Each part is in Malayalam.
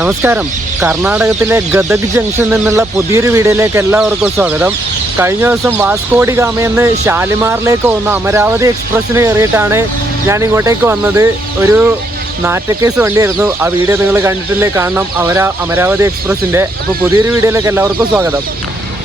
നമസ്കാരം. കർണാടകത്തിലെ ഗദഗ് ജംഗ്ഷനിൽ നിന്നുള്ള പുതിയൊരു വീഡിയോയിലേക്ക് എല്ലാവർക്കും സ്വാഗതം. കഴിഞ്ഞ ദിവസം വാസ്കോഡി ഗാമയെന്ന് ഷാലിമാറിലേക്ക് പോകുന്ന അമരാവതി എക്സ്പ്രസ്സിന് കയറിയിട്ടാണ് ഞാൻ ഇങ്ങോട്ടേക്ക് വന്നത്. ഒരു നാറ്റക്കേസ് വണ്ടിയായിരുന്നു. ആ വീഡിയോ നിങ്ങൾ കണ്ടിട്ടില്ലേ? കാണണം അമരാവതി എക്സ്പ്രസിൻ്റെ. അപ്പോൾ പുതിയൊരു വീഡിയോയിലേക്ക് എല്ലാവർക്കും സ്വാഗതം.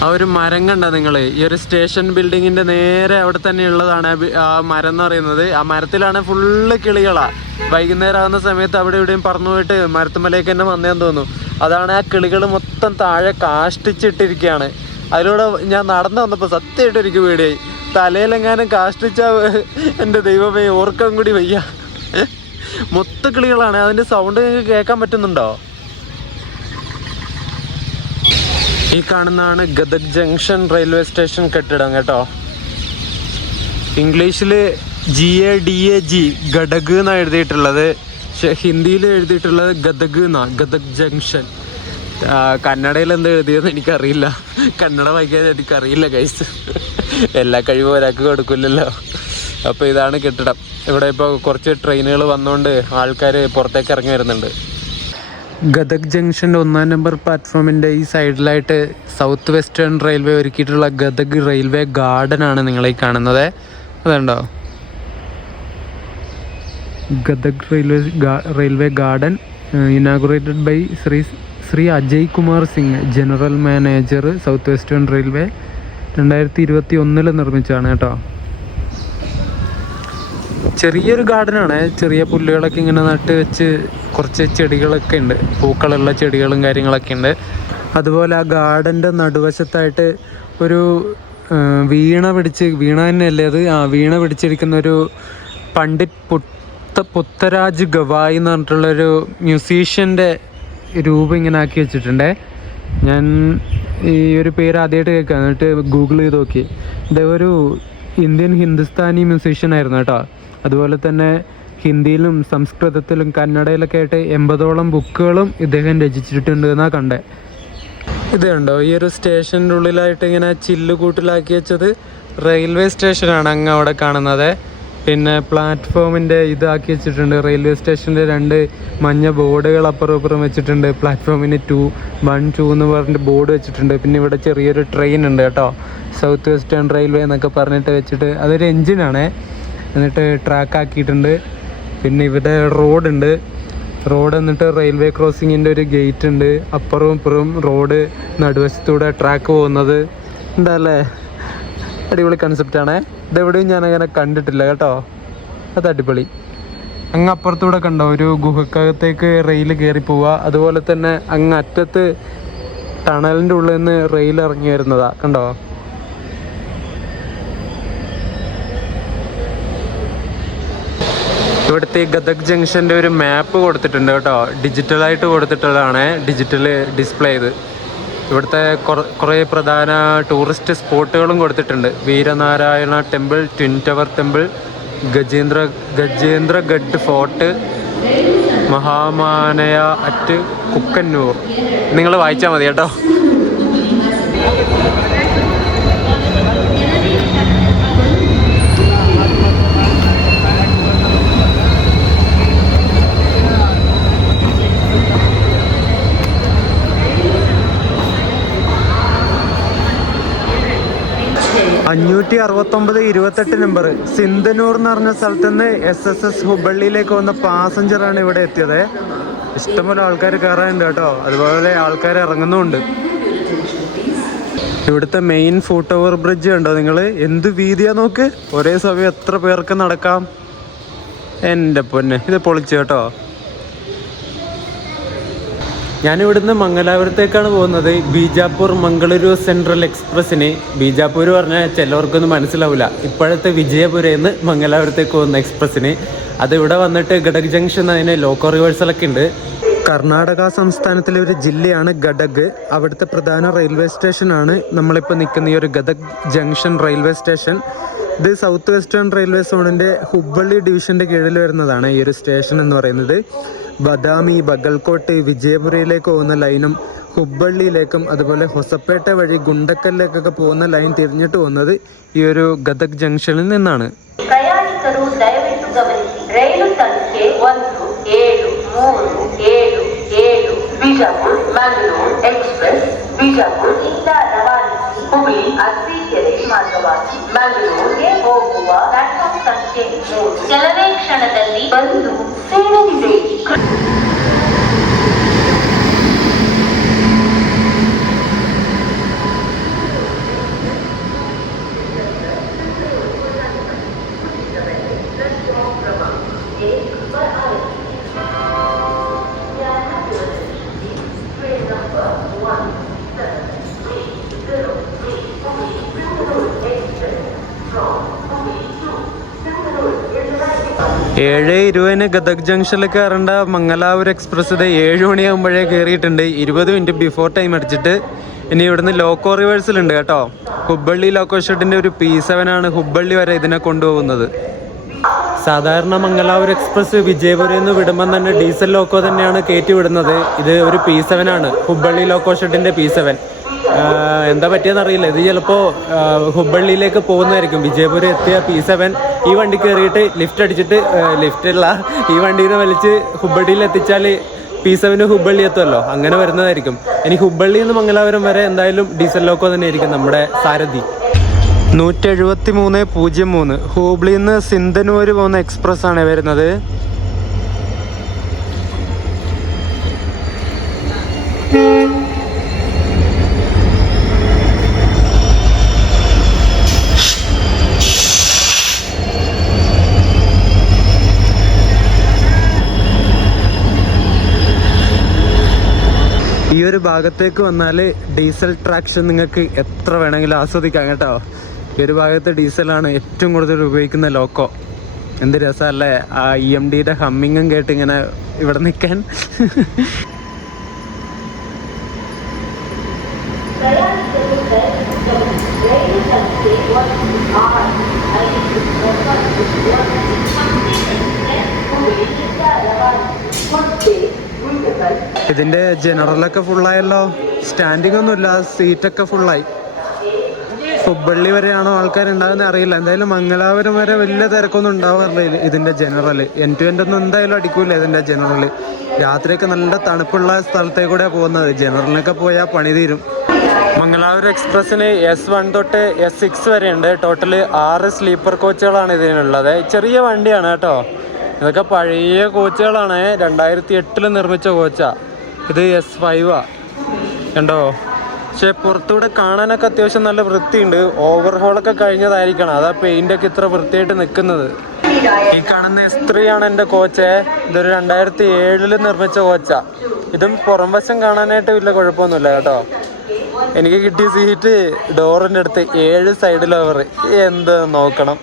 ആ ഒരു മരം കണ്ട നിങ്ങൾ, ഈ ഒരു സ്റ്റേഷൻ ബിൽഡിങ്ങിൻ്റെ നേരെ അവിടെ തന്നെ ഉള്ളതാണ് ആ മരം എന്ന് പറയുന്നത്. ആ മരത്തിലാണ് ഫുള്ള് കിളികളാണ്. വൈകുന്നേരം ആകുന്ന സമയത്ത് അവിടെ ഇവിടെയും പറന്നു പോയിട്ട് മരത്തുമ്മലേക്ക് തന്നെ വന്നേന്ന് തോന്നുന്നു. അതാണ് ആ കിളികൾ മൊത്തം താഴെ കാഷ്ടിച്ചിട്ടിരിക്കുകയാണ്. അതിലൂടെ ഞാൻ നടന്നു വന്നപ്പോൾ സത്യമായിട്ട് എനിക്ക് പേടിയായി. തലയിലെങ്ങാനും കാഷ്ടിച്ച എൻ്റെ ദൈവമേ ഓർക്കാൻ കൂടി വയ്യ. മൊത്ത കിളികളാണ്. അതിൻ്റെ സൗണ്ട് നിങ്ങൾക്ക് കേൾക്കാൻ പറ്റുന്നുണ്ടോ? ഈ കാണുന്നതാണ് ഗദഗ് ജംഗ്ഷൻ റെയിൽവേ സ്റ്റേഷൻ കെട്ടിടം കേട്ടോ. ഇംഗ്ലീഷിൽ GADAG ഗഡഗ് എന്നാണ് എഴുതിയിട്ടുള്ളത്. പക്ഷെ ഹിന്ദിയിൽ എഴുതിയിട്ടുള്ളത് ഗദഗ് എന്നാണ്, ഗദഗ് ജംഗ്ഷൻ. കന്നഡയിൽ എന്താ എഴുതിയെന്ന് എനിക്കറിയില്ല. കന്നഡ വായിക്കാൻ എനിക്കറിയില്ല ഗൈസ്. എല്ലാ കഴിവും ഒരാൾക്ക് കൊടുക്കില്ലല്ലോ. അപ്പോൾ ഇതാണ് കെട്ടിടം. ഇവിടെ ഇപ്പോൾ കുറച്ച് ട്രെയിനുകൾ വന്നുകൊണ്ട് ആൾക്കാർ പുറത്തേക്ക് ഇറങ്ങി വരുന്നുണ്ട്. ഗദഗ് ജംഗ്ഷൻ്റെ 1-ാം നമ്പർ പ്ലാറ്റ്ഫോമിൻ്റെ ഈ സൈഡിലായിട്ട് സൗത്ത് വെസ്റ്റേൺ റെയിൽവേ ഒരുക്കിയിട്ടുള്ള ഗദഗ് റെയിൽവേ ഗാർഡനാണ് നിങ്ങളീ കാണുന്നത്. അതുണ്ടോ? Gadag railway garden inaugurated by Shri Ajay Kumar Singh, general manager, South Western Railway. 2021 നിർമ്മിച്ചതാണ് കേട്ടോ. ചെറിയൊരു ഗാർഡനാണ്. ചെറിയ പുല്ലുകളൊക്കെ ഇങ്ങനെ നട്ട് വെച്ച് കുറച്ച് ചെടികളൊക്കെ ഉണ്ട്, പൂക്കളുള്ള ചെടികളും കാര്യങ്ങളൊക്കെ ഉണ്ട്. അതുപോലെ ആ ഗാർഡൻ്റെ നടുവശത്തായിട്ട് ഒരു വീണ തന്നെയല്ലേ അത്? വീണ പിടിച്ചിരിക്കുന്ന ഒരു പണ്ഡിറ്റ് പുത്തരാജ് ഗവായി എന്ന് പറഞ്ഞിട്ടുള്ളൊരു മ്യൂസീഷ്യൻ്റെ രൂപം ഇങ്ങനെ ആക്കി വെച്ചിട്ടുണ്ട്. ഞാൻ ഈ ഒരു പേര് ആദ്യമായിട്ട് കേൾക്കാം. എന്നിട്ട് ഗൂഗിൾ ചെയ്ത് നോക്കി. ഇദ്ദേഹം ഒരു ഇന്ത്യൻ ഹിന്ദുസ്ഥാനി മ്യൂസീഷ്യൻ ആയിരുന്നു കേട്ടോ. അതുപോലെ തന്നെ ഹിന്ദിയിലും സംസ്കൃതത്തിലും കന്നഡയിലൊക്കെ ആയിട്ട് 80ഓളം ബുക്കുകളും ഇദ്ദേഹം രചിച്ചിട്ടുണ്ട് എന്നാണ് കണ്ടേ. ഇത് കണ്ടോ? ഈ ഒരു സ്റ്റേഷൻ്റെ ഉള്ളിലായിട്ട് ഇങ്ങനെ ചില്ലുകൂട്ടിലാക്കി വെച്ചത് റെയിൽവേ സ്റ്റേഷനാണ് അങ്ങ് അവിടെ കാണുന്നത്. പിന്നെ പ്ലാറ്റ്ഫോമിൻ്റെ ഇതാക്കി വെച്ചിട്ടുണ്ട്. റെയിൽവേ സ്റ്റേഷൻ്റെ 2 മഞ്ഞ ബോർഡുകൾ അപ്പുറം ഇപ്പുറം വെച്ചിട്ടുണ്ട്. പ്ലാറ്റ്ഫോമിന് 1, 2 എന്ന് പറഞ്ഞിട്ട് ബോർഡ് വെച്ചിട്ടുണ്ട്. പിന്നെ ഇവിടെ ചെറിയൊരു ട്രെയിൻ ഉണ്ട് കേട്ടോ, സൗത്ത് വെസ്റ്റേൺ റെയിൽവേ എന്നൊക്കെ പറഞ്ഞിട്ട് വെച്ചിട്ട്. അതൊരു എൻജിനാണ്. എന്നിട്ട് ട്രാക്ക് ആക്കിയിട്ടുണ്ട്. പിന്നെ ഇവിടെ റോഡുണ്ട്. റോഡ് എന്നിട്ട് റെയിൽവേ ക്രോസിങ്ങിൻ്റെ ഒരു ഗേറ്റ് ഉണ്ട്. അപ്പുറവും ഇപ്പുറവും റോഡ്, നടുവശത്തൂടെ ട്രാക്ക് പോകുന്നത് ഉണ്ടല്ലേ. അടിപൊളി കൺസെപ്റ്റാണ്. ഇതെവിടെയും ഞാനങ്ങനെ കണ്ടിട്ടില്ല കേട്ടോ. അത് അടിപൊളി. അങ്ങ് അപ്പുറത്തൂടെ കണ്ടോ ഒരു ഗുഹക്കകത്തേക്ക് റെയിൽ കയറി പോവുക. അതുപോലെ തന്നെ അങ്ങ് അറ്റത്ത് ടണലിൻ്റെ ഉള്ളിൽ നിന്ന് റെയിൽ ഇറങ്ങി വരുന്നതാ കണ്ടോ. ഇവിടുത്തെ ഗദഗ് ജംഗ്ഷൻ്റെ ഒരു മാപ്പ് കൊടുത്തിട്ടുണ്ട് കേട്ടോ. ഡിജിറ്റലായിട്ട് കൊടുത്തിട്ടുള്ളതാണ്, ഡിജിറ്റൽ ഡിസ്പ്ലേ ചെയ്ത്. ഇവിടുത്തെ കുറേ പ്രധാന ടൂറിസ്റ്റ് സ്പോട്ടുകളും കൊടുത്തിട്ടുണ്ട്. Veeranarayana temple, twin tower temple, Gajendragad fort, മഹാമാനയ അറ്റ് കുക്കന്നൂർ. നിങ്ങൾ വായിച്ചാൽ മതി കേട്ടോ. (569-28) നമ്പർ സിന്ധനൂർ എന്ന് പറഞ്ഞ സ്ഥലത്ത് നിന്ന് SSS ഹുബള്ളിയിലേക്ക് വന്ന പാസഞ്ചറാണ് ഇവിടെ എത്തിയത്. ഇഷ്ടംപോലെ ആൾക്കാർ കയറാനുണ്ട് കേട്ടോ. അതുപോലെ ആൾക്കാർ ഇറങ്ങുന്നുമുണ്ട്. ഇവിടുത്തെ മെയിൻ ഫുട് ഓവർ ബ്രിഡ്ജ് കണ്ടോ നിങ്ങൾ? എന്ത് വീതിയാ നോക്ക്. ഒരേ സമയം എത്ര പേർക്ക് നടക്കാം. എൻ്റെ പൊന്നെ, ഇത് പൊളിച്ചു കേട്ടോ. ഞാനിവിടുന്ന് മംഗലാപുരത്തേക്കാണ് പോകുന്നത്. ബീജാപ്പൂർ മംഗളൂരു സെൻട്രൽ എക്സ്പ്രസ്സിന്. ബീജാപ്പൂർ പറഞ്ഞാൽ ചിലവർക്കൊന്നും മനസ്സിലാവില്ല. ഇപ്പോഴത്തെ വിജയപുരയിൽ മംഗലാപുരത്തേക്ക് പോകുന്ന എക്സ്പ്രസ്സിന്. അത് ഇവിടെ വന്നിട്ട് ഗഡഗ് ജംഗ്ഷൻ, അതിന് ലോക്കോ റിവേഴ്സലൊക്കെ ഉണ്ട്. കർണാടക സംസ്ഥാനത്തിലെ ഒരു ജില്ലയാണ് ഗഡഗ്. അവിടുത്തെ പ്രധാന റെയിൽവേ സ്റ്റേഷനാണ് നമ്മളിപ്പോൾ നിൽക്കുന്ന ഈ ഒരു ഗദഗ് ജംഗ്ഷൻ റെയിൽവേ സ്റ്റേഷൻ. ഇത് സൗത്ത് വെസ്റ്റേൺ റെയിൽവേ സോണിൻ്റെ ഹുബ്ബള്ളി ഡിവിഷൻ്റെ കീഴിൽ വരുന്നതാണ് ഈ ഒരു സ്റ്റേഷൻ എന്ന് പറയുന്നത്. ബദാമി, ബഗൽകോട്ട്, വിജയപുരയിലേക്ക് പോകുന്ന ലൈനും ഹുബ്ബള്ളിയിലേക്കും അതുപോലെ ഹൊസപ്പേട്ട വഴി ഗുണ്ടക്കലിലേക്കൊക്കെ പോകുന്ന ലൈൻ തിരിഞ്ഞിട്ട് പോകുന്നത് ഈ ഒരു ഗദഗ് ജംഗ്ഷനിൽ നിന്നാണ്. ರೈಲು ಸಂಖ್ಯೆ 1777 ಬಿ ಬಿಜಾಪುರದಿಂದ ರವಾನಿಸಿ ಹುಬ್ಳಿ ಅರಸೀಕೆರೆ ಮಾರ್ಗವಾಗಿ ಮಂಗಳೂರಿಗೆ ಹೋಗುವ ಪ್ಲಾಟ್ಫಾರ್ಮ್ ಸಂಖ್ಯೆ 3 ಕೆಲವೇ ಕ್ಷಣದಲ್ಲಿ ಬಂದು ಸೇರಲಿದೆ. 7:20 ഗദഗ് ജംഗ്ഷനിൽ കയറേണ്ട മംഗലാപുരം എക്സ്പ്രസ് ഇത് 7 മണിയാകുമ്പോഴേ കയറിയിട്ടുണ്ട്. 20 മിനിറ്റ് ബിഫോർ ടൈം അടിച്ചിട്ട്. ഇനി ഇവിടുന്ന് ലോക്കോ റിവേഴ്സലുണ്ട് കേട്ടോ. ഹുബ്ബള്ളി ലോക്കോ ഷെഡിൻ്റെ ഒരു P7 ആണ് ഹുബ്ബള്ളി വരെ ഇതിനെ കൊണ്ടുപോകുന്നത്. സാധാരണ മംഗലാപുരം എക്സ്പ്രസ് വിജയപുരയിൽ നിന്ന് വിടുമ്പം തന്നെ ഡീസൽ ലോക്കോ തന്നെയാണ് കയറ്റി വിടുന്നത്. ഇത് ഒരു P7 ആണ്, ഹുബ്ബള്ളി ലോക്കോ ഷെഡിൻ്റെ P7. എന്താ പറ്റിയെന്നറിയില്ല, ഇത് ചിലപ്പോൾ ഹുബ്ബള്ളിയിലേക്ക് പോകുന്നതായിരിക്കും. വിജയപുരം എത്തിയ P7 ഈ വണ്ടി കയറിയിട്ട് ലിഫ്റ്റ് അടിച്ചിട്ട്, ലിഫ്റ്റുള്ള ഈ വണ്ടീനെ വലിച്ച് ഹുബ്ബള്ളിയിൽ എത്തിച്ചാൽ P7 ഹുബ്ബള്ളി എത്തുമല്ലോ, അങ്ങനെ വരുന്നതായിരിക്കും. ഇനി ഹുബ്ബള്ളിയിൽ നിന്ന് മംഗലാപുരം വരെ എന്തായാലും ഡീസൽ ലോക്കോ തന്നെ ആയിരിക്കും നമ്മുടെ സാരഥി. 173.03 ഹൂബ്ലിയിൽ നിന്ന് സിന്ധനൂർ പോകുന്ന എക്സ്പ്രസ് ആണ് വരുന്നത്. ഈ ഒരു ഭാഗത്തേക്ക് വന്നാൽ ഡീസൽ ട്രാക്ഷൻ നിങ്ങൾക്ക് എത്ര വേണമെങ്കിലും ആസ്വദിക്കാം കേട്ടോ. ഈ ഒരു ഭാഗത്ത് ഡീസലാണ് ഏറ്റവും കൂടുതൽ ഉപയോഗിക്കുന്ന ലോക്കോ. എന്ത് രസമല്ലേ ആ EMDയുടെ ഹമ്മിങ്ങും കേട്ട് ഇങ്ങനെ ഇവിടെ നിൽക്കാൻ. ഇതിൻ്റെ ജനറലൊക്കെ ഫുള്ളായല്ലോ, സ്റ്റാൻഡിങ് ഒന്നുമില്ല, സീറ്റൊക്കെ ഫുള്ളായി. ഹുബ്ബള്ളി വരെയാണോ ആൾക്കാരുണ്ടാകുന്നത് അറിയില്ല. എന്തായാലും മംഗലാപുരം വരെ വലിയ തിരക്കൊന്നും ഉണ്ടാവാറില്ല ഇതിൻ്റെ ജനറൽ. N to N ഒന്നും എന്തായാലും അടിക്കൂല ഇതിൻ്റെ ജനറൽ. രാത്രിയൊക്കെ നല്ല തണുപ്പുള്ള സ്ഥലത്തേക്കൂടെ പോകുന്നത്. ജനറലിനൊക്കെ പോയാൽ പണി തീരും. മംഗലാപുരം എക്സ്പ്രസ്സിന് S1 തൊട്ട് S6 വരെ ഉണ്ട്. ടോട്ടൽ 6 സ്ലീപ്പർ കോച്ചുകളാണ് ഇതിനുള്ളത്. ചെറിയ വണ്ടിയാണ് കേട്ടോ. ഇതൊക്കെ പഴയ കോച്ചുകളാണ്, 2008 നിർമ്മിച്ച കോച്ചാണ്. ഇത് S5 കണ്ടോ. പക്ഷെ പുറത്തൂടെ കാണാനൊക്കെ അത്യാവശ്യം നല്ല വൃത്തിയുണ്ട്. ഓവർഹോളൊക്കെ കഴിഞ്ഞതായിരിക്കണം, അതാ പെയിൻ്റൊക്കെ ഇത്ര വൃത്തിയായിട്ട് നിൽക്കുന്നത്. ഈ കാണുന്ന S3 ആണ് എൻ്റെ കോച്ച്. ഇതൊരു 2007 നിർമ്മിച്ച കോച്ചാണ്. ഇതും പുറം വശം കാണാനായിട്ട് വലിയ കുഴപ്പമൊന്നുമില്ല കേട്ടോ. എനിക്ക് കിട്ടിയ സീറ്റ് ഡോറിൻ്റെ അടുത്ത് 7 സൈഡിൽ ഓവർ. എന്ത് നോക്കണം.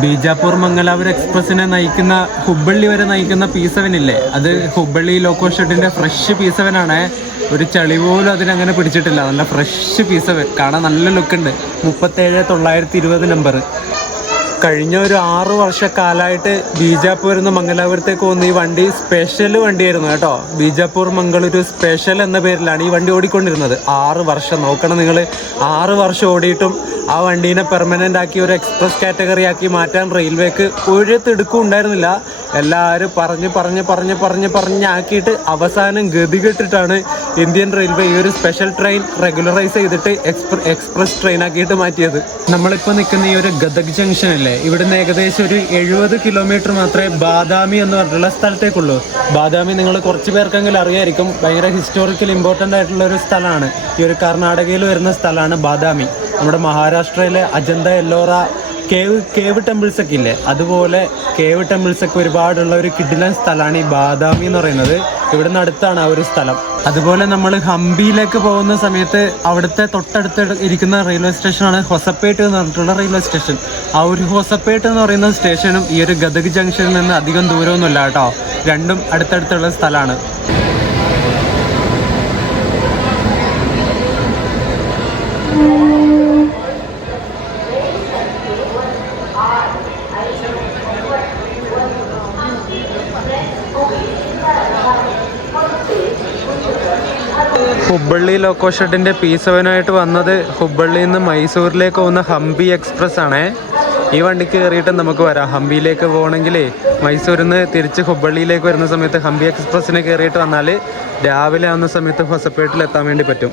ബീജാപ്പൂർ മംഗലാപുരം എക്സ്പ്രസിനെ നയിക്കുന്ന ഹുബ്ബള്ളി വരെ നയിക്കുന്ന P7 ഇല്ലേ, അത് ഹുബ്ബള്ളി ലോക്കോ ഷെഡിൻ്റെ ഫ്രഷ് P7 ആണ്. ഒരു ചളി പോലും അതിനങ്ങനെ പിടിച്ചിട്ടില്ല. നല്ല ഫ്രഷ് P7, കാണാൻ നല്ല ലുക്കുണ്ട്. 37,920 നമ്പർ. കഴിഞ്ഞ ഒരു 6 വർഷക്കാലമായിട്ട് ബീജാപ്പൂരിൽ നിന്ന് മംഗലാപുരത്തേക്ക് പോകുന്ന ഈ വണ്ടി സ്പെഷ്യൽ വണ്ടിയായിരുന്നു കേട്ടോ. ബീജാപ്പൂർ മംഗളൂരു സ്പെഷ്യൽ എന്ന പേരിലാണ് ഈ വണ്ടി ഓടിക്കൊണ്ടിരുന്നത്. 6 വർഷം നോക്കണം നിങ്ങൾ. 6 വർഷം ഓടിയിട്ടും ആ വണ്ടീനെ പെർമനൻ്റ് ആക്കി ഒരു എക്സ്പ്രസ് കാറ്റഗറി ആക്കി മാറ്റാൻ റെയിൽവേക്ക് ഒരു തിടുക്കം ഉണ്ടായിരുന്നില്ല. എല്ലാവരും പറഞ്ഞാക്കിയിട്ട് അവസാനം ഗതികെട്ടിട്ടാണ് ഇന്ത്യൻ റെയിൽവേ ഈ ഒരു സ്പെഷ്യൽ ട്രെയിൻ റെഗുലറൈസ് ചെയ്തിട്ട് എക്സ്പ്രസ് ട്രെയിൻ ആക്കിയിട്ട് മാറ്റിയത്. നമ്മളിപ്പോൾ നിൽക്കുന്ന ഈ ഒരു ഗദഗ് ജംഗ്ഷൻ അല്ലേ, ഇവിടുന്ന് ഏകദേശം ഒരു 70 കിലോമീറ്റർ മാത്രമേ ബാദാമി എന്ന് പറഞ്ഞിട്ടുള്ള സ്ഥലത്തേക്കുള്ളൂ. ബാദാമി നിങ്ങൾ കുറച്ച് പേർക്കെങ്കിലും അറിയായിരിക്കും, ഭയങ്കര ഹിസ്റ്റോറിക്കൽ ഇമ്പോർട്ടൻ്റ് ആയിട്ടുള്ള ഒരു സ്ഥലമാണ്. ഈ ഒരു കർണാടകയിൽ വരുന്ന സ്ഥലമാണ് ബാദാമി. നമ്മുടെ മഹാരാഷ്ട്രയിലെ അജന്ത എല്ലോറ കേവ് ടെമ്പിൾസ് ഒക്കെ ഇല്ലേ, അതുപോലെ കേവ് ടെമ്പിൾസ് ഒക്കെ ഒരുപാടുള്ള ഒരു കിടിലൻ സ്ഥലമാണ് ഈ ബാദാമി എന്ന് പറയുന്നത്. ഇവിടുന്ന് അടുത്താണ് ആ ഒരു സ്ഥലം. അതുപോലെ നമ്മൾ ഹംപിയിലേക്ക് പോകുന്ന സമയത്ത് അവിടുത്തെ തൊട്ടടുത്ത് ഇരിക്കുന്ന റെയിൽവേ സ്റ്റേഷനാണ് ഹൊസപ്പേട്ട് എന്ന് പറഞ്ഞിട്ടുള്ള റെയിൽവേ സ്റ്റേഷൻ. ആ ഒരു ഹൊസപ്പേട്ട് എന്ന് പറയുന്ന സ്റ്റേഷനും ഈ ഒരു ഗദഗ് ജംഗ്ഷനിൽ നിന്ന് അധികം ദൂരമൊന്നുമില്ല കേട്ടോ. രണ്ടും അടുത്തടുത്തുള്ള സ്ഥലമാണ്. ഹുബ്ബള്ളി ലോക്കോ ഷെഡിൻ്റെ P7 ആയിട്ട് വന്നത് ഹുബ്ബള്ളിയിൽ നിന്ന് മൈസൂരിലേക്ക് പോകുന്ന ഹംപി എക്സ്പ്രസ് ആണ്. ഈ വണ്ടിക്ക് കയറിയിട്ട് നമുക്ക് വരാം. ഹംപിയിലേക്ക് പോകണമെങ്കിൽ മൈസൂരിൽ നിന്ന് തിരിച്ച് ഹുബ്ബള്ളിയിലേക്ക് വരുന്ന സമയത്ത് ഹംപി എക്സ്പ്രസ്സിന് കയറിയിട്ട് വന്നാൽ രാവിലെ ആവുന്ന സമയത്ത് ഹൊസപ്പേട്ടിൽ എത്താൻ വേണ്ടി പറ്റും.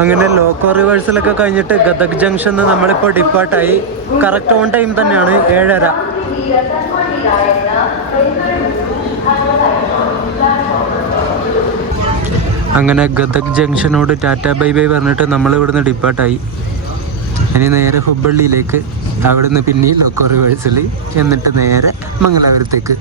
അങ്ങനെ ലോക്കോ റിവേഴ്സലൊക്കെ കഴിഞ്ഞിട്ട് ഗദക് ജംഗ്ഷനിൽ നമ്മളിപ്പോൾ ഡിപ്പാർട്ടായി. കറക്റ്റ് ഓൺ ടൈം തന്നെയാണ്, 7:30. അങ്ങനെ ഗദക് ജംഗ്ഷനോട് ടാറ്റ ബൈ ബൈ പറഞ്ഞിട്ട് നമ്മൾ ഇവിടുന്ന് ഡിപ്പാർട്ടായി. ഇനി നേരെ ഹുബ്ബള്ളിയിലേക്ക്, അവിടുന്ന് പിന്നെയും ലോക്കോ റിവേഴ്സൽ, എന്നിട്ട് നേരെ മംഗലാപുരത്തേക്ക്.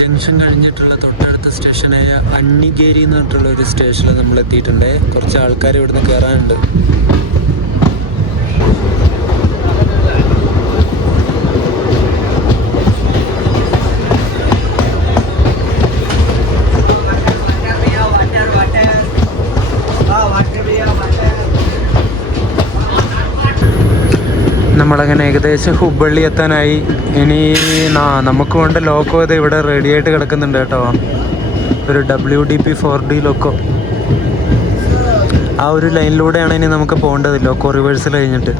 ജംഗ്ഷൻ കഴിഞ്ഞിട്ടുള്ള തൊട്ടടുത്ത സ്റ്റേഷനായ അണ്ണിഗേരി എന്ന് പറഞ്ഞിട്ടുള്ള ഒരു സ്റ്റേഷനിൽ നമ്മൾ എത്തിയിട്ടുണ്ട്. കുറച്ച് ആൾക്കാർ ഇവിടുന്ന് കയറാനുണ്ട്. നമ്മളങ്ങനെ ഏകദേശം ഹുബ്ബള്ളി എത്താനായി. ഇനി നമുക്ക് വേണ്ട ലോക്കോ ഇത് ഇവിടെ റെഡി ആയിട്ട് കിടക്കുന്നുണ്ട് കേട്ടോ. ഒരു WDP 4D ലോക്കോ. ആ ഒരു ലൈനിലൂടെയാണ് ഇനി നമുക്ക് പോകേണ്ടത് ലോക്കോ റിവേഴ്സൽ കഴിഞ്ഞിട്ട്.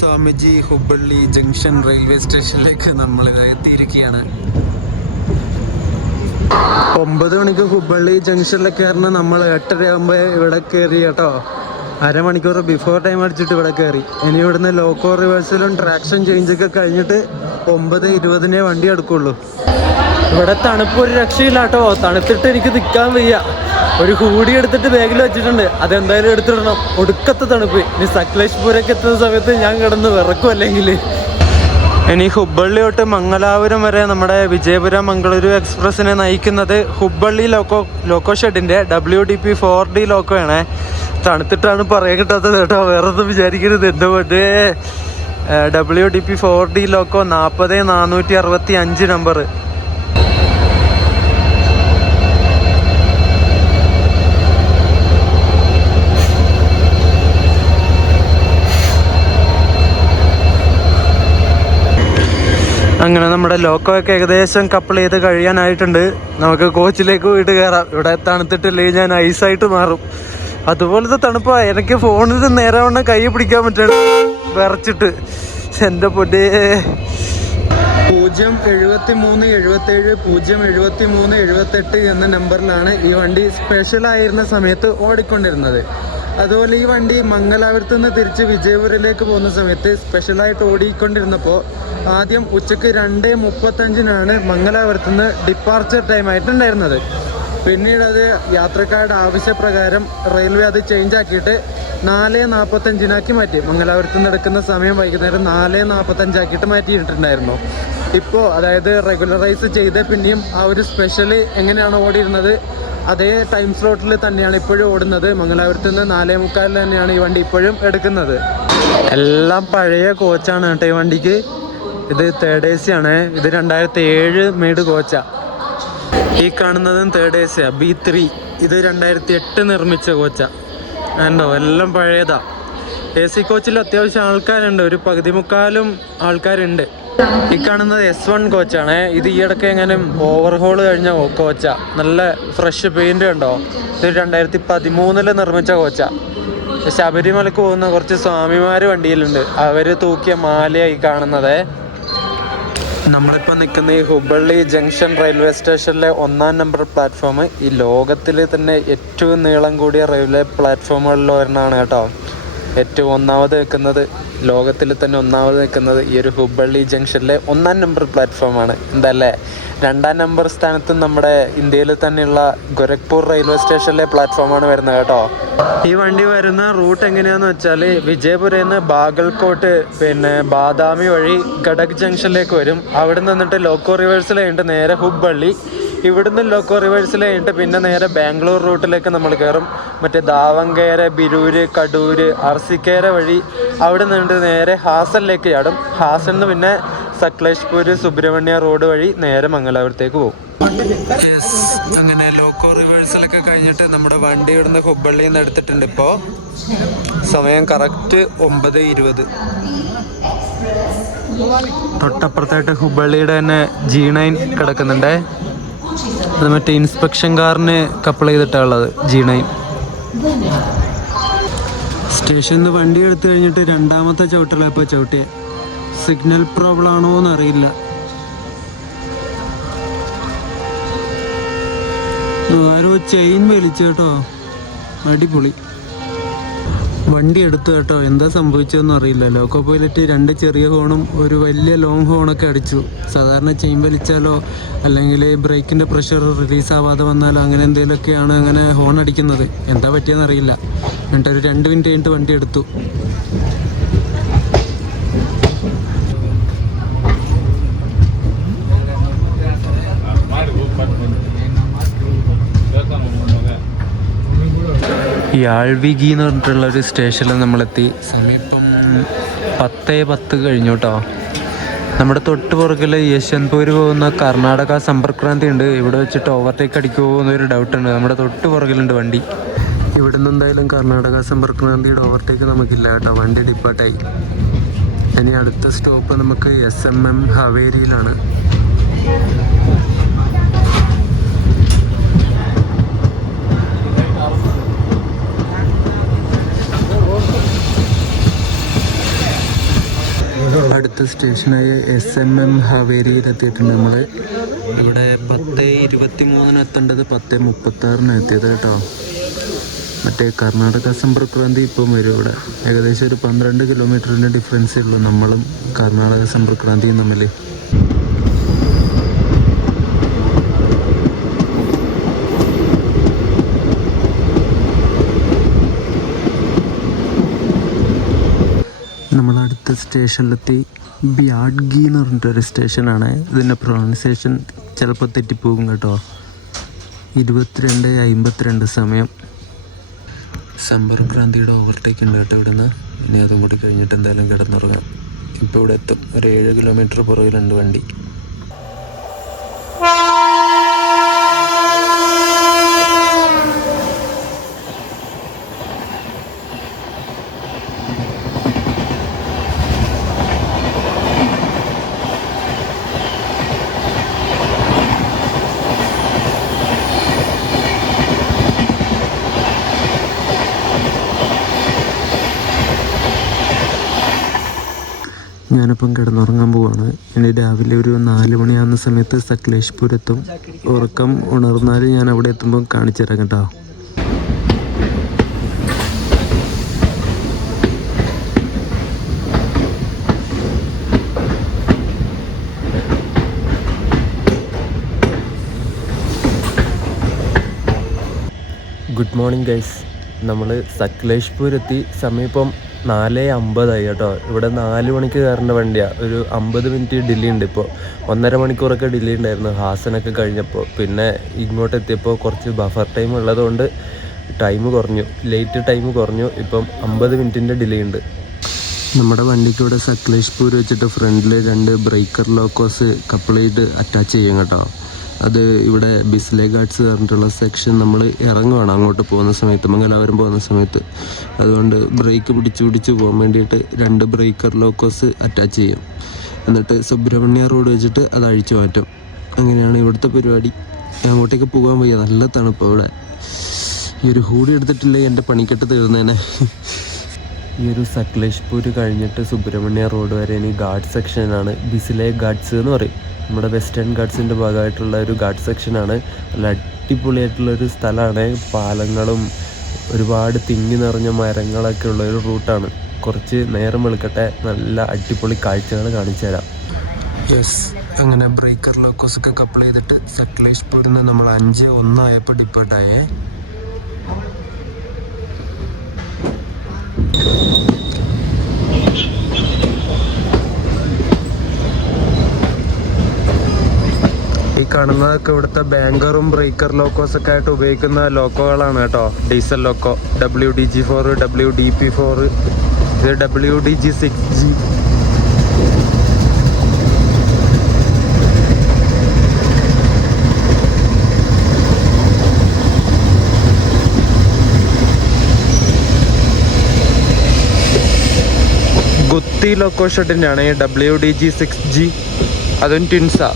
സ്വാമിജി ഹുബ്ബള്ളി ജംഗ്ഷൻ റെയിൽവേ സ്റ്റേഷനിലേക്ക് നമ്മൾ എത്തിയിരിക്കുകയാണ്. 9 മണിക്ക് ഹുബ്ബള്ളി ജംഗ്ഷനിലേക്ക് കയറണം. നമ്മൾ 8:30 ആകുമ്പോൾ ഇവിടെ കയറി കേട്ടോ. അരമണിക്കൂർ ബിഫോർ ടൈം അടിച്ചിട്ട് ഇവിടെ കയറി. ഇനി ഇവിടുന്ന് ലോക്കോ റിവേഴ്സലും ട്രാക്ഷൻ ചേഞ്ചൊക്കെ കഴിഞ്ഞിട്ട് 9:20 വണ്ടി എടുക്കുള്ളൂ. ഇവിടെ തണുപ്പ് ഒരു രക്ഷയില്ല കേട്ടോ. തണുത്തിട്ട് എനിക്ക് നിൽക്കാൻ വയ്യ. ഒരു ഹൂഡി എടുത്തിട്ട് ബാഗിൽ വെച്ചിട്ടുണ്ട്, അതെന്തായാലും എടുത്തിടണം. ഒടുക്കത്തെ തണുപ്പ്. ഇനി സക്ലേഷ്പൂരൊക്കെ എത്തുന്ന സമയത്ത് ഞാൻ കിടന്ന് വിറക്കും അല്ലെങ്കിൽ. ഇനി ഹുബ്ബള്ളി തൊട്ട് മംഗലാപുരം വരെ നമ്മുടെ വിജയപുരം മംഗളൂരു എക്സ്പ്രസ്സിനെ നയിക്കുന്നത് ഹുബ്ബള്ളി ലോക്കോ ഷെഡിൻ്റെ WDP 4D ലോക്കോ ആണ്. തണുത്തിട്ടാണ് പറയാൻ കിട്ടാത്തത് കേട്ടോ, വേറെ ഒന്നും വിചാരിക്കരുത്. എൻ്റെ മറ്റേ WDP 4D ലോക്കോ 40465 നമ്പർ. അങ്ങനെ നമ്മുടെ ലോക്കോ ഒക്കെ ഏകദേശം കപ്പിൾ ചെയ്ത് കഴിയാനായിട്ടുണ്ട്. നമുക്ക് കോച്ചിലേക്ക് പോയിട്ട് കയറാം. ഇവിടെ തണുത്തിട്ടില്ലെങ്കിൽ ഞാൻ ഐസായിട്ട് മാറും. അതുപോലത്തെ തണുപ്പാണ്. എനിക്ക് ഫോണിൽ നേരെ വണ്ണം കൈ പിടിക്കാൻ പറ്റണം വിറച്ചിട്ട്. എൻ്റെ പൊന്നേ. 07377 07378 എന്ന നമ്പറിലാണ് ഈ വണ്ടി സ്പെഷ്യലായിരുന്ന സമയത്ത് ഓടിക്കൊണ്ടിരുന്നത്. അതുപോലെ ഈ വണ്ടി മംഗലാപുരത്ത് നിന്ന് തിരിച്ച് വിജയപുരയിലേക്ക് പോകുന്ന സമയത്ത് സ്പെഷ്യലായിട്ട് ഓടിക്കൊണ്ടിരുന്നപ്പോൾ ആദ്യം ഉച്ചയ്ക്ക് 2:35 മംഗലാപുരത്ത് നിന്ന് ഡിപ്പാർച്ചർ ടൈം ആയിട്ടുണ്ടായിരുന്നത്. പിന്നീട് അത് യാത്രക്കാരുടെ ആവശ്യപ്രകാരം റെയിൽവേ അത് ചേഞ്ച് ആക്കിയിട്ട് 4:45 മാറ്റി. മംഗലാപുരത്ത് നിന്ന് എടുക്കുന്ന സമയം വൈകുന്നേരം 4:45 മാറ്റിയിട്ടുണ്ടായിരുന്നു. ഇപ്പോൾ അതായത് റെഗുലറൈസ് ചെയ്ത് പിന്നെയും ആ ഒരു സ്പെഷ്യൽ എങ്ങനെയാണ് ഓടിയിരുന്നത് അതേ ടൈം സ്ലോട്ടിൽ തന്നെയാണ് ഇപ്പോഴും ഓടുന്നത്. മംഗലാപുരത്ത് നിന്ന് 4:45 തന്നെയാണ് ഈ വണ്ടി ഇപ്പോഴും എടുക്കുന്നത്. എല്ലാം പഴയ കോച്ചാണ് കേട്ടോ ഈ വണ്ടിക്ക്. ഇത് 3rd AC ആണ്. ഇത് 2007 മെയ്ഡ് കോച്ചാണ്. ഈ കാണുന്നതും 3rd AC B3. ഇത് 2008 നിർമ്മിച്ച കോച്ചാണ്. ഉണ്ടോ, എല്ലാം പഴയതാ. AC കോച്ചിൽ അത്യാവശ്യം ആൾക്കാരുണ്ട്, ഒരു 3/4 ആൾക്കാരുണ്ട്. ഈ കാണുന്നത് S1 കോച്ചാണ്. ഇത് ഈയിടയ്ക്ക് എങ്ങനെ ഓവർഹോൾ കഴിഞ്ഞ കോച്ചാ. നല്ല ഫ്രഷ് പെയിന്റ് ഉണ്ടോ. ഇത് 2013 നിർമ്മിച്ച കോച്ചാ. ശബരിമലക്ക് പോകുന്ന കുറച്ച് സ്വാമിമാർ വണ്ടിയിലുണ്ട്. അവർ തൂക്കിയ മാലയായി കാണുന്നത്. നമ്മളിപ്പോൾ നിൽക്കുന്ന ഈ ഹുബ്ബള്ളി ജംഗ്ഷൻ റെയിൽവേ സ്റ്റേഷനിലെ 1ാം നമ്പർ പ്ലാറ്റ്ഫോം ഈ ലോകത്തിൽ തന്നെ ഏറ്റവും നീളം കൂടിയ റെയിൽവേ പ്ലാറ്റ്ഫോമുകളിൽ ഒരെണ്ണമാണ് കേട്ടോ. ഏറ്റവും ഒന്നാമത് നിൽക്കുന്നത്, ലോകത്തിൽ തന്നെ ഒന്നാമത് നിൽക്കുന്നത് ഈ ഒരു ഹുബ്ബള്ളി ജംഗ്ഷനിലെ 1ാം നമ്പർ പ്ലാറ്റ്ഫോമാണ്. എന്തല്ലേ 2-ാം നമ്പർ സ്ഥാനത്തും നമ്മുടെ ഇന്ത്യയിൽ തന്നെയുള്ള ഗോരഖ്പൂർ റെയിൽവേ സ്റ്റേഷനിലെ പ്ലാറ്റ്ഫോമാണ് വരുന്നത് കേട്ടോ. ഈ വണ്ടി വരുന്ന റൂട്ട് എങ്ങനെയാന്ന് വെച്ചാൽ വിജയപുരയിൽ നിന്ന് ബാഗൽകോട്ട് പിന്നെ ബാദാമി വഴി ഘടക് ജംഗ്ഷനിലേക്ക് വരും. അവിടെ നിന്നിട്ട് ലോക്കോ റിവേഴ്സിൽ കഴിഞ്ഞിട്ട് നേരെ ഹുബ്ബള്ളി, ഇവിടുന്ന് ലോക്കോ റിവേഴ്സിൽ കഴിഞ്ഞിട്ട് പിന്നെ നേരെ ബാംഗ്ലൂർ റൂട്ടിലേക്ക് നമ്മൾ കയറും. മറ്റേ ദാവങ്കേര, ബിരൂര്, കടൂര്, അർസിക്കേര വഴി അവിടെ നിന്നിട്ട് നേരെ ഹാസനിലേക്ക് ചാടും. ഹാസനിൽ പിന്നെ സക്ലേഷ്പൂർ, സുബ്രഹ്മണ്യ റോഡ് വഴി നേരെ മംഗലാപുരത്തേക്ക് പോകും. അങ്ങനെ ലോക്കോ റിവേഴ്സലൊക്കെ കഴിഞ്ഞിട്ട് നമ്മുടെ വണ്ടി ഇവിടുന്ന് ഹുബ്ബള്ളിയിൽ നിന്ന് എടുത്തിട്ടുണ്ട്. ഇപ്പോൾ സമയം കറക്റ്റ് 9:20. തൊട്ടപ്പുറത്തായിട്ട് ഹുബ്ബള്ളിയുടെ തന്നെ G9 കിടക്കുന്നുണ്ട്. അത് മറ്റേ ഇൻസ്പെക്ഷൻ കാറിന് കപ്പിൾ ചെയ്തിട്ടുള്ളത് G9. സ്റ്റേഷനിൽ നിന്ന് വണ്ടി എടുത്തു കഴിഞ്ഞിട്ട് 2ാമത്തെ ചവിട്ടലാണ് ഇപ്പോൾ ചവിട്ടിയത്. സിഗ്നൽ പ്രോബ്ലം ആണോ എന്നറിയില്ല. ആരോ ചെയിൻ വലിച്ചു കേട്ടോ, അടിപൊളി. വണ്ടി എടുത്തു കേട്ടോ, എന്താ സംഭവിച്ചതെന്ന് അറിയില്ല. ലോക്കോ പൈലറ്റ് 2 ചെറിയ ഹോണും ഒരു വലിയ ലോങ് ഹോണൊക്കെ അടിച്ചു. സാധാരണ ചെയിൻ വലിച്ചാലോ അല്ലെങ്കിൽ ബ്രേക്കിൻ്റെ പ്രഷർ റിലീസ് ആവാതെ വന്നാലോ അങ്ങനെ എന്തെങ്കിലുമൊക്കെയാണ് അങ്ങനെ ഹോൺ അടിക്കുന്നത്. എന്താ പറ്റിയെന്ന് അറിയില്ല. എന്നിട്ട് ഒരു 2 മിനിറ്റ് കഴിഞ്ഞിട്ട് വണ്ടി എടുത്തു. ഈ ആൾവിഗി എന്ന് പറഞ്ഞിട്ടുള്ളൊരു സ്റ്റേഷനിൽ നമ്മളെത്തി. സമീപം 10:10 കഴിഞ്ഞു കേട്ടോ. നമ്മുടെ തൊട്ട് പുറകിൽ യശ്വന്ത്പൂർ പോകുന്ന കർണാടക സമ്പർക്ക് ക്രാന്തി ഉണ്ട്. ഇവിടെ വെച്ചിട്ട് ഓവർടേക്ക് അടിക്കുമോ എന്നൊരു ഡൗട്ടുണ്ട്. നമ്മുടെ തൊട്ട് പുറകിലുണ്ട് വണ്ടി. ഇവിടെ നിന്ന് എന്തായാലും കർണാടക സമ്പർക്ക് ക്രാന്തിയുടെ ഓവർടേക്ക് നമുക്കില്ല കേട്ടോ, വണ്ടി ഡിപ്പാർട്ടായി. ഇനി അടുത്ത സ്റ്റോപ്പ് നമുക്ക് SMM ഹവേരിയിലാണ്. അടുത്ത സ്റ്റേഷനായ SMM ഹവേരിയിൽ എത്തിയിട്ടുണ്ട് നമ്മൾ. ഇവിടെ 10:23 എത്തേണ്ടത് 10:36 എത്തിയത് കേട്ടോ. മറ്റേ കർണാടക സമ്പർക്ക് ക്രാന്തി ഇപ്പം വരും. ഇവിടെ ഏകദേശം ഒരു 12 കിലോമീറ്ററിൻ്റെ ഡിഫറൻസേ ഉള്ളൂ നമ്മളും കർണാടക സമ്പർക്ക് ക്രാന്തിയും തമ്മിൽ. നമ്മളടുത്ത സ്റ്റേഷനിലെത്തി. ബ്യാഡ്ഗി എന്ന് പറഞ്ഞിട്ടൊരു സ്റ്റേഷനാണ്. ഇതിൻ്റെ പ്രൊണൗൺസിയേഷൻ ചിലപ്പോൾ തെറ്റിപ്പോകും കേട്ടോ. 22:52 സമയം. സമ്പർക്ക് ക്രാന്തിയുടെ ഓവർടേക്ക് ഉണ്ട് കേട്ടോ ഇവിടെ നിന്ന്. ഇനി അതും കൂടി കഴിഞ്ഞിട്ട് എന്തായാലും കിടന്നുറങ്ങാം. ഇപ്പോൾ ഇവിടെ എത്തും. ഒരു 7 കിലോമീറ്റർ പുറകിലുണ്ട് വണ്ടി. ഞാനിപ്പം കിടന്നുറങ്ങാൻ പോവാണ്. ഇനി രാവിലെ ഒരു 4 മണിയാകുന്ന സമയത്ത് സക്ലേഷ്പൂർ എത്തും. ഉറക്കം ഉണർന്നാൽ ഞാൻ അവിടെ എത്തുമ്പോൾ കാണിച്ചു തരാം കേട്ടോ. Good morning guys. നമ്മൾ സക്ലേഷ്പൂർ എത്തി. സമീപം 4:50 കേട്ടോ. ഇവിടെ 4 മണിക്ക് കയറേണ്ട വണ്ടിയാണ്. ഒരു 50 മിനിറ്റ് ഡിലേ ഉണ്ട്. ഇപ്പോൾ 1.5 മണിക്കൂറൊക്കെ ഡിലേ ഉണ്ടായിരുന്നു ഹാസനൊക്കെ കഴിഞ്ഞപ്പോൾ. പിന്നെ ഇങ്ങോട്ട് എത്തിയപ്പോൾ കുറച്ച് ബഫർ ടൈം ഉള്ളതുകൊണ്ട് ലേറ്റ് ടൈം കുറഞ്ഞു. ഇപ്പം 50 മിനിറ്റിൻ്റെ ഡിലേ ഉണ്ട്. നമ്മുടെ വണ്ടിക്ക് ഇവിടെ സക്ലേഷ്പൂർ വെച്ചിട്ട് ഫ്രണ്ടിൽ 2 ബ്രേക്കർ ലോക്കോസ് കപ്പിൾ ചെയ്ത് അറ്റാച്ച് ചെയ്യും കേട്ടോ. അത് ഇവിടെ ബിസ്ലെ ഗാർഡ്സ് പറഞ്ഞിട്ടുള്ള സെക്ഷൻ നമ്മൾ ഇറങ്ങുവാണ് അങ്ങോട്ട് പോകുന്ന സമയത്ത്, മംഗലാപുരം പോകുന്ന സമയത്ത്. അതുകൊണ്ട് ബ്രേക്ക് പിടിച്ച് പോകാൻ വേണ്ടിയിട്ട് 2 ബ്രേക്കർ ലോക്കോസ് അറ്റാച്ച് ചെയ്യും. എന്നിട്ട് സുബ്രഹ്മണ്യ റോഡ് വെച്ചിട്ട് അത് അഴിച്ചു മാറ്റും. അങ്ങനെയാണ് ഇവിടുത്തെ പരിപാടി. അങ്ങോട്ടേക്ക് പോകാൻ വയ്യ, നല്ല തണുപ്പ് ഇവിടെ. ഈ ഒരു ഹൂഡി എടുത്തിട്ടില്ലെങ്കിൽ എൻ്റെ പണിക്കെട്ട് തീർന്നേനെ. ഈ ഒരു സക്ലേഷ്പൂർ കഴിഞ്ഞിട്ട് സുബ്രഹ്മണ്യ റോഡ് വരെ ഇനി ഗാർഡ് സെക്ഷനാണ്. ബിസ്ലെ ഗാർഡ്സ് എന്ന് പറയും. നമ്മുടെ വെസ്റ്റേൺ ഗാർഡ്സിൻ്റെ ഭാഗമായിട്ടുള്ള ഒരു ഗാർഡ് സെക്ഷനാണ്. നല്ല അടിപൊളിയായിട്ടുള്ളൊരു സ്ഥലമാണ്. പാലങ്ങളും ഒരുപാട് തിങ്ങി നിറഞ്ഞ മരങ്ങളൊക്കെ ഉള്ള ഒരു റൂട്ടാണ്. കുറച്ച് നേരം വെളുക്കട്ടെ, നല്ല അടിപൊളി കാഴ്ചകൾ കാണിച്ചു തരാം. യെസ്, അങ്ങനെ ബ്രേക്കർ ലോക്കോസൊക്കെ കപ്പിൾ ചെയ്തിട്ട് സക്ലേഷ്പൂരിൽ നിന്ന് നമ്മൾ 5:01 ആയപ്പോൾ ഡിപ്പോർട്ടായേ. ഈ കാണുന്നതൊക്കെ ഇവിടുത്തെ ബാങ്കറും ബ്രേക്കർ ലോക്കോസൊക്കെ ആയിട്ട് ഉപയോഗിക്കുന്ന ലോക്കോകളാണ് കേട്ടോ. ഡീസൽ ലോക്കോ WDG4, WDP4, ഇത് WDG6G. ഗുത്തി ലോക്കോ ഷെഡിൻ്റെ ആണ് ഈ WDG6G. അതും ട്വിൻസാ.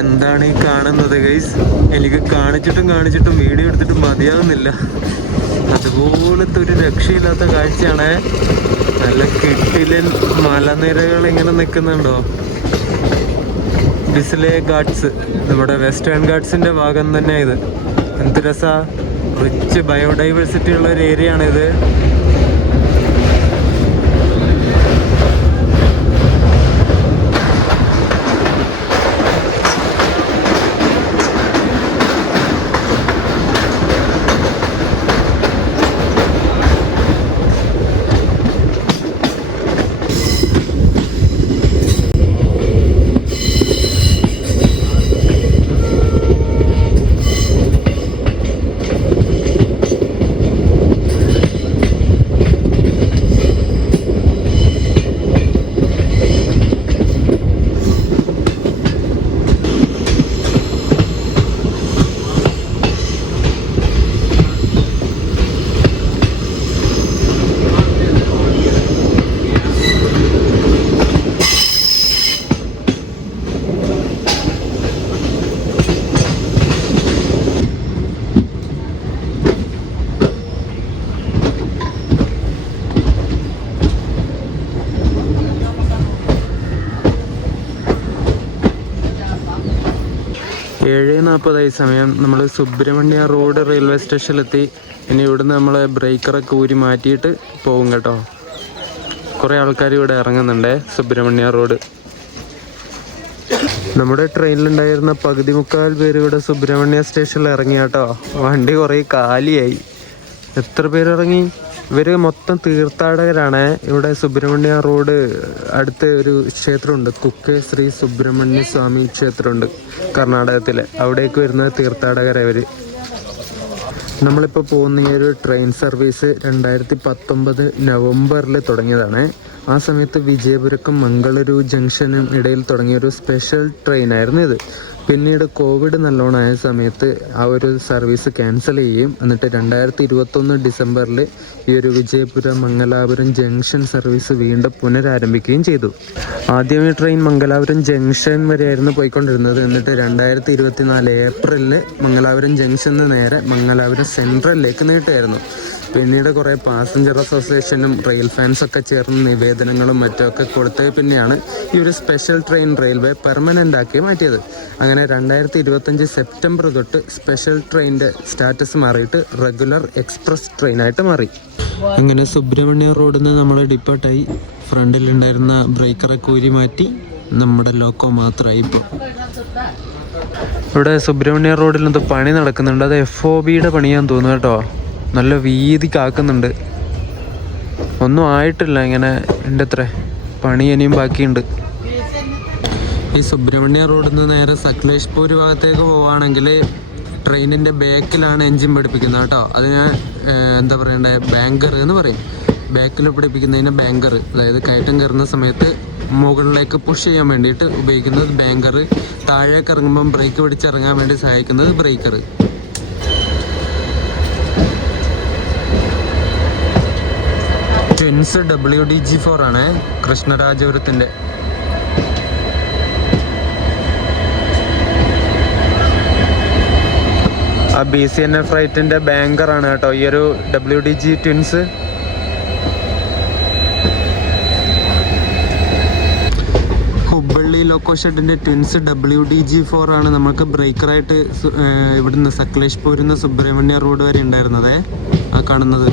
എന്താണ് ഈ കാണുന്നത് ഗൈസ്? എനിക്ക് കാണിച്ചിട്ടും വീഡിയോ എടുത്തിട്ട് മതിയാകുന്നില്ല. അതുപോലത്തെ ഒരു രക്ഷയില്ലാത്ത കാഴ്ചയാണ്. നല്ല കിട്ടിലൻ മലനിരകൾ ഇങ്ങനെ നിൽക്കുന്നുണ്ടോ. ബിസ്ലേ ഗാർഡ്സ്, നമ്മുടെ വെസ്റ്റേൺ ഗാർഡ്സിൻ്റെ ഭാഗം തന്നെ ഇത്. എന്ത് രസാ, റിച്ച് ബയോഡൈവേഴ്സിറ്റി ഉള്ള ഒരു ഏരിയ ആണിത്. ഏഴ് 40 സമയം നമ്മൾ സുബ്രഹ്മണ്യ റോഡ് റെയിൽവേ സ്റ്റേഷനിലെത്തി. ഇനി ഇവിടുന്ന് നമ്മൾ ബ്രേക്കറൊക്കെ ഊരി മാറ്റിയിട്ട് പോകും കേട്ടോ. കുറേ ആൾക്കാർ ഇവിടെ ഇറങ്ങുന്നുണ്ട്. സുബ്രഹ്മണ്യ റോഡ്, നമ്മുടെ ട്രെയിനിലുണ്ടായിരുന്ന 1/4 പേര് ഇവിടെ സുബ്രഹ്മണ്യ സ്റ്റേഷനിൽ ഇറങ്ങി കേട്ടോ. വണ്ടി കുറേ കാലിയായി. എത്ര പേരിറങ്ങി? ഇവർ മൊത്തം തീർത്ഥാടകരാണ്. ഇവിടെ സുബ്രഹ്മണ്യ റോഡ് അടുത്ത് ഒരു ക്ഷേത്രമുണ്ട്, കുക്കെ ശ്രീ സുബ്രഹ്മണ്യ സ്വാമി ക്ഷേത്രമുണ്ട് കർണാടകത്തിലെ. അവിടേക്ക് വരുന്ന തീർത്ഥാടകരാണ് ഇവർ. നമ്മളിപ്പോൾ പോകുന്ന ഈ ഒരു ട്രെയിൻ സർവീസ് 2019 നവംബറിൽ തുടങ്ങിയതാണ്. ആ സമയത്ത് വിജയപുരക്കും മംഗളൂരു ജംഗ്ഷനും ഇടയിൽ തുടങ്ങിയൊരു സ്പെഷ്യൽ ട്രെയിനായിരുന്നു ഇത്. പിന്നീട് കോവിഡ് നല്ലോണമായ സമയത്ത് ആ ഒരു സർവീസ് ക്യാൻസൽ ചെയ്യുകയും എന്നിട്ട് 2021 ഡിസംബറിൽ ഈ ഒരു വിജയപുരം മംഗലാപുരം ജംഗ്ഷൻ സർവീസ് വീണ്ടും പുനരാരംഭിക്കുകയും ചെയ്തു. ആദ്യം ഈ ട്രെയിൻ മംഗലാപുരം ജംഗ്ഷൻ വരെയായിരുന്നു പോയിക്കൊണ്ടിരുന്നത്. എന്നിട്ട് 2024 ഏപ്രിലിൽ മംഗലാപുരം ജംഗ്ഷനിൽ നിന്ന് നേരെ മംഗലാപുരം സെൻട്രലിലേക്ക് നീട്ടുമായിരുന്നു. പിന്നീട് കുറേ പാസഞ്ചർ അസോസിയേഷനും റെയിൽ ഫാൻസൊക്കെ ചേർന്ന് നിവേദനങ്ങളും മറ്റുമൊക്കെ കൊടുത്ത് പിന്നെയാണ് ഈ ഒരു സ്പെഷ്യൽ ട്രെയിൻ റെയിൽവേ പെർമനൻ്റ് ആക്കി മാറ്റിയത്. അങ്ങനെ 2025 സെപ്റ്റംബർ തൊട്ട് സ്പെഷ്യൽ ട്രെയിനിൻ്റെ സ്റ്റാറ്റസ് മാറിയിട്ട് റെഗുലർ എക്സ്പ്രസ് ട്രെയിനായിട്ട് മാറി. അങ്ങനെ സുബ്രഹ്മണ്യ റോഡിൽ നിന്ന് നമ്മൾ ഡിപ്പോർട്ടായി. ഫ്രണ്ടിലുണ്ടായിരുന്ന ബ്രേക്കറൊക്കെ ഊരി മാറ്റി നമ്മുടെ ലോക്കോ മാത്രമായി ഇപ്പോൾ. ഇവിടെ സുബ്രഹ്മണ്യ റോഡിൽ എന്തോ പണി നടക്കുന്നുണ്ട്. അത് FOBയുടെ പണിയാന്ന് തോന്നുന്നു കേട്ടോ. നല്ല വീതിക്കാക്കുന്നുണ്ട്. ഒന്നും ആയിട്ടില്ല, ഇങ്ങനെ ഉണ്ട് അത്ര. പണി ഇനിയും ബാക്കിയുണ്ട്. ഈ സുബ്രഹ്മണ്യ റോഡിൽ നിന്ന് നേരെ സക്ലേഷ്പൂർ ഭാഗത്തേക്ക് പോവുകയാണെങ്കിൽ ട്രെയിനിൻ്റെ ബാക്കിലാണ് എൻജിൻ പഠിപ്പിക്കുന്നത് കേട്ടോ. അതിന് എന്താ പറയണ്ടേ, ബാങ്കർ എന്ന് പറയും. ബാക്കിൽ പിടിപ്പിക്കുന്നതിന് ബാങ്കർ, അതായത് കയറ്റം കയറുന്ന സമയത്ത് മുകളിലേക്ക് പുഷ് ചെയ്യാൻ വേണ്ടിയിട്ട് ഉപയോഗിക്കുന്നത് ബാങ്കർ. താഴേക്ക് ഇറങ്ങുമ്പം ബ്രേക്ക് പിടിച്ചിറങ്ങാൻ വേണ്ടി സഹായിക്കുന്നത് ബ്രേക്കർ. ട്വിൻസ് WDG4 ആണ്, കൃഷ്ണരാജപുരത്തിൻ്റെ. ആ BCNF ഫ്ലൈറ്റിൻ്റെ ബാങ്കറാണ് കേട്ടോ ഈ ഒരു WDG ട്വിൻസ്. ഹുബ്ബള്ളി ലോക്കോ ഷെഡിൻ്റെ ട്വിൻസ് WDG4 ആണ് നമുക്ക് ബ്രേക്കറായിട്ട് ഇവിടുന്ന് സക്ലേഷ്പൂരിൽ നിന്ന് സുബ്രഹ്മണ്യ റോഡ് വരെ ഉണ്ടായിരുന്നത്. ആ കാണുന്നത്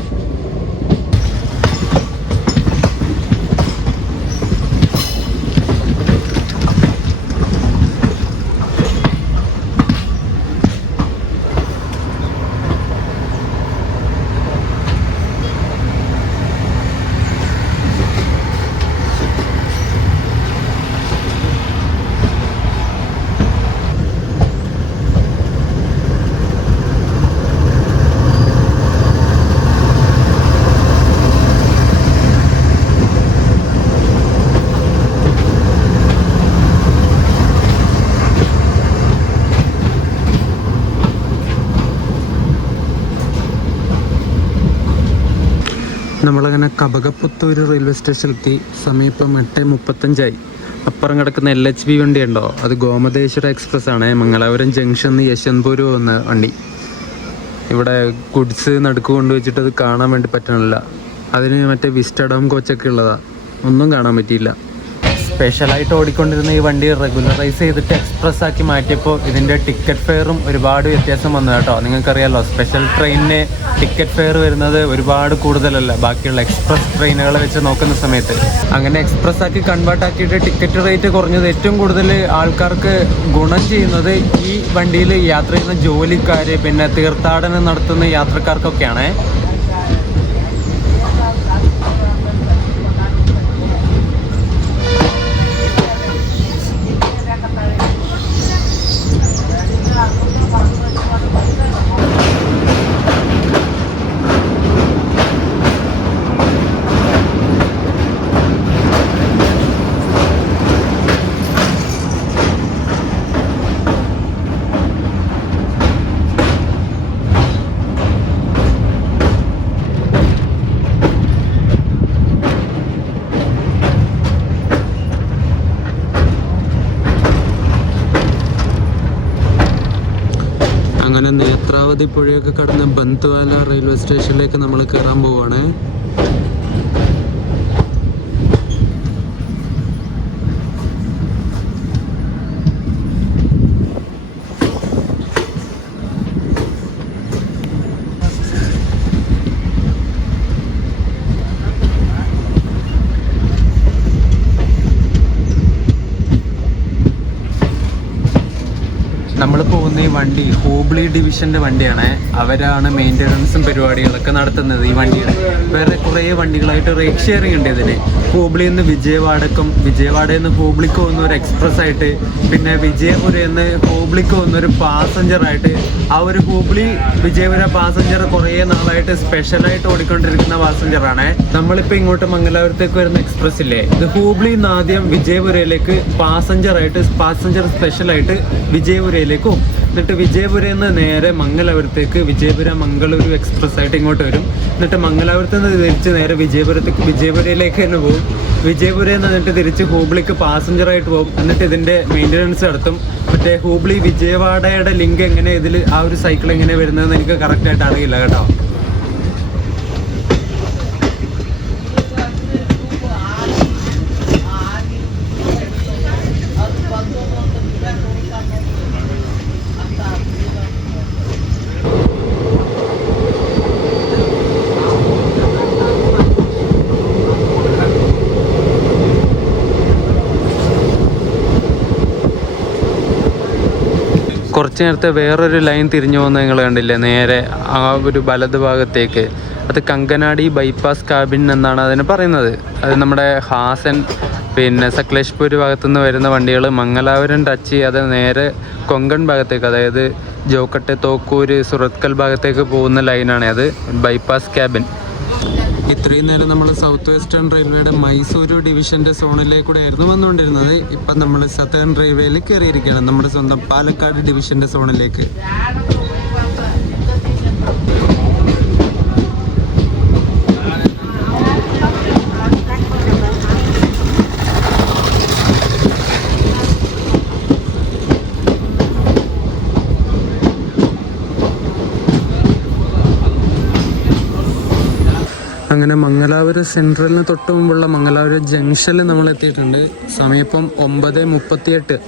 നമ്മളങ്ങനെ കബകപ്പുത്തൂർ റെയിൽവേ സ്റ്റേഷനിലെത്തി. സമയം ഇപ്പം 8:35. അപ്പുറം കിടക്കുന്ന LHB വണ്ടി ഉണ്ടോ, അത് ഗോമതേശ്വര എക്സ്പ്രസ് ആണ്. മംഗലാപുരം ജംഗ്ഷൻ നിന്ന് യശ്വന്ത്പൂർ വന്ന വണ്ടി. ഇവിടെ ഗുഡ്സ് നടുക്ക് കൊണ്ടുവച്ചിട്ട് അത് കാണാൻ വേണ്ടി പറ്റണില്ല. അതിന് മറ്റേ വിസ്റ്റഡോം കോച്ചൊക്കെ ഉള്ളതാണ്, ഒന്നും കാണാൻ പറ്റിയില്ല. സ്പെഷ്യലായിട്ട് ഓടിക്കൊണ്ടിരുന്ന ഈ വണ്ടി റെഗുലറൈസ് ചെയ്തിട്ട് എക്സ്പ്രസ് ആക്കി മാറ്റിയപ്പോൾ ഇതിൻ്റെ ടിക്കറ്റ് ഫെയറും ഒരുപാട് വ്യത്യാസം വന്നു കേട്ടോ. നിങ്ങൾക്കറിയാമല്ലോ, സ്പെഷ്യൽ ട്രെയിനിന് ടിക്കറ്റ് ഫെയർ വരുന്നത് ഒരുപാട് കൂടുതലല്ല ബാക്കിയുള്ള എക്സ്പ്രസ് ട്രെയിനുകളെ വെച്ച് നോക്കുന്ന സമയത്ത്. അങ്ങനെ എക്സ്പ്രസ് ആക്കി കൺവേർട്ട് ആക്കിയിട്ട് ടിക്കറ്റ് റേറ്റ് കുറഞ്ഞത് ഏറ്റവും കൂടുതൽ ആൾക്കാർക്ക് ഗുണം ചെയ്യുന്നത് ഈ വണ്ടിയിൽ യാത്ര ചെയ്യുന്ന ജോലിക്കാർ, പിന്നെ തീർത്ഥാടനം നടത്തുന്ന യാത്രക്കാർക്കൊക്കെയാണ്. അങ്ങനെ നേത്രാവതി പുഴയൊക്കെ കടന്ന് ബന്ത്വാല റെയിൽവേ സ്റ്റേഷനിലേക്ക് നമ്മൾ കയറാൻ പോവുകയാണ്. നമ്മൾ പോകുന്ന ഈ വണ്ടി ഹൂബ്ലി ഡിവിഷൻ്റെ വണ്ടിയാണ്. അവരാണ് മെയിൻ്റനൻസും പരിപാടികളൊക്കെ നടത്തുന്നത് ഈ വണ്ടിയുടെ. വേറെ കുറേ വണ്ടികളായിട്ട് റേറ്റ് ഷെയറിംഗ് ഉണ്ട് ഇതിന്. ഹൂബ്ലിയിൽ നിന്ന് വിജയവാഡക്കും, വിജയവാഡയിൽ നിന്ന് ഹൂബ്ലിക്ക് പോകുന്ന ഒരു എക്സ്പ്രസ് ആയിട്ട്, പിന്നെ വിജയപുരയിൽ നിന്ന് ഹൂബ്ലിക്ക് പോകുന്ന ഒരു പാസഞ്ചറായിട്ട്. ആ ഒരു ഹൂബ്ലി വിജയപുര പാസഞ്ചർ കുറേ നാളായിട്ട് സ്പെഷ്യലായിട്ട് ഓടിക്കൊണ്ടിരിക്കുന്ന പാസഞ്ചറാണ്. നമ്മളിപ്പോൾ ഇങ്ങോട്ട് മംഗലാപുരത്തേക്ക് വരുന്ന എക്സ്പ്രസ് ഇല്ലേ, ഇത് ഹൂബ്ലിയിൽ നിന്ന് ആദ്യം വിജയപുരയിലേക്ക് പാസഞ്ചർ സ്പെഷ്യലായിട്ട് വിജയപുരയിലേക്കും, എന്നിട്ട് വിജയപുരയിൽ നിന്ന് നേരെ മംഗലാപുരത്തേക്ക് വിജയപുര മംഗളൂരു എക്സ്പ്രസ് ആയിട്ട് ഇങ്ങോട്ട് വരും. എന്നിട്ട് മംഗലാപുരത്ത് നിന്ന് തിരിച്ച് നേരെ വിജയപുരയിലേക്ക് തന്നെ പോകും. വിജയപുരയിൽ നിന്ന് എന്നിട്ട് തിരിച്ച് ഹൂബ്ലിക്ക് പാസഞ്ചറായിട്ട് പോകും. എന്നിട്ട് ഇതിൻ്റെ മെയിൻ്റനൻസ് നടത്തും. മറ്റേ ഹൂബ്ലി വിജയവാഡയുടെ ലിങ്ക് എങ്ങനെ ഇതിൽ ആ ഒരു സൈക്കിൾ എങ്ങനെ വരുന്നതെന്ന് എനിക്ക് കറക്റ്റായിട്ട് അറിയില്ല കേട്ടോ. കുറച്ച് നേരത്തെ വേറൊരു ലൈൻ തിരിഞ്ഞു പോകുന്നത് നിങ്ങൾ കണ്ടില്ലേ, നേരെ ആ ഒരു വലത് ഭാഗത്തേക്ക്. അത് കങ്കനാടി ബൈപ്പാസ് ക്യാബിൻ എന്നാണ് അതിന് പറയുന്നത്. അത് നമ്മുടെ ഹാസൻ പിന്നെ സക്ലേഷ്പൂർ ഭാഗത്തുനിന്ന് വരുന്ന വണ്ടികൾ മംഗലാപുരം ടച്ച് ചെയ്യാതെ നേരെ കൊങ്കൺ ഭാഗത്തേക്ക്, അതായത് ജോക്കട്ടെ, തോക്കൂര്, സുറത്കൽ ഭാഗത്തേക്ക് പോകുന്ന ലൈനാണ് അത്, ബൈപ്പാസ് ക്യാബിൻ. ഇത്രയും നേരം നമ്മൾ സൗത്ത് വെസ്റ്റേൺ റെയിൽവേയുടെ മൈസൂരു ഡിവിഷൻ്റെ സോണിലേക്കൂടെ ആയിരുന്നു വന്നുകൊണ്ടിരുന്നത്. ഇപ്പം നമ്മൾ സതേൺ റെയിൽവേയിൽ കയറിയിരിക്കുകയാണ്, നമ്മുടെ സ്വന്തം പാലക്കാട് ഡിവിഷൻ്റെ സോണിലേക്ക്. അങ്ങനെ മംഗലാപുരം സെൻട്രലിന് തൊട്ട് മുമ്പുള്ള മംഗലാപുരം ജംഗ്ഷനിൽ നമ്മൾ എത്തിയിട്ടുണ്ട്. സമയം ഇപ്പം 9:38.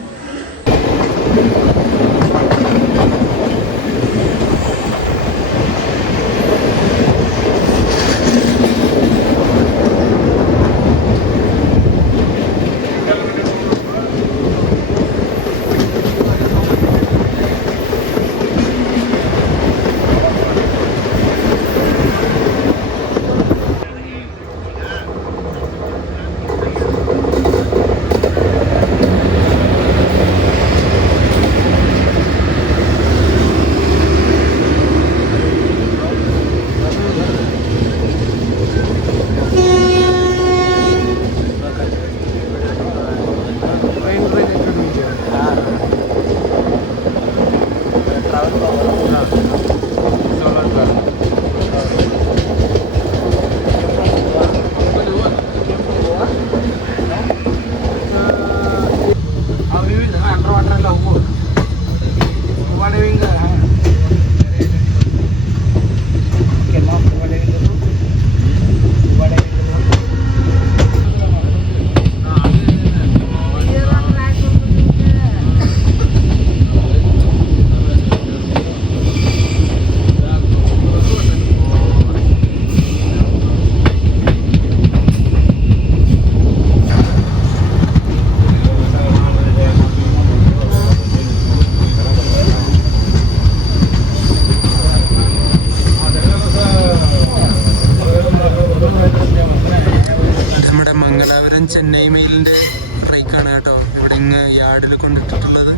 ചെന്നൈ മെയിലിൻ്റെ ട്രേക്കാണ് കേട്ടോ, ഇവിടെ ഇങ്ങ് യാർഡിൽ കൊണ്ടിട്ടിട്ടുള്ളത്.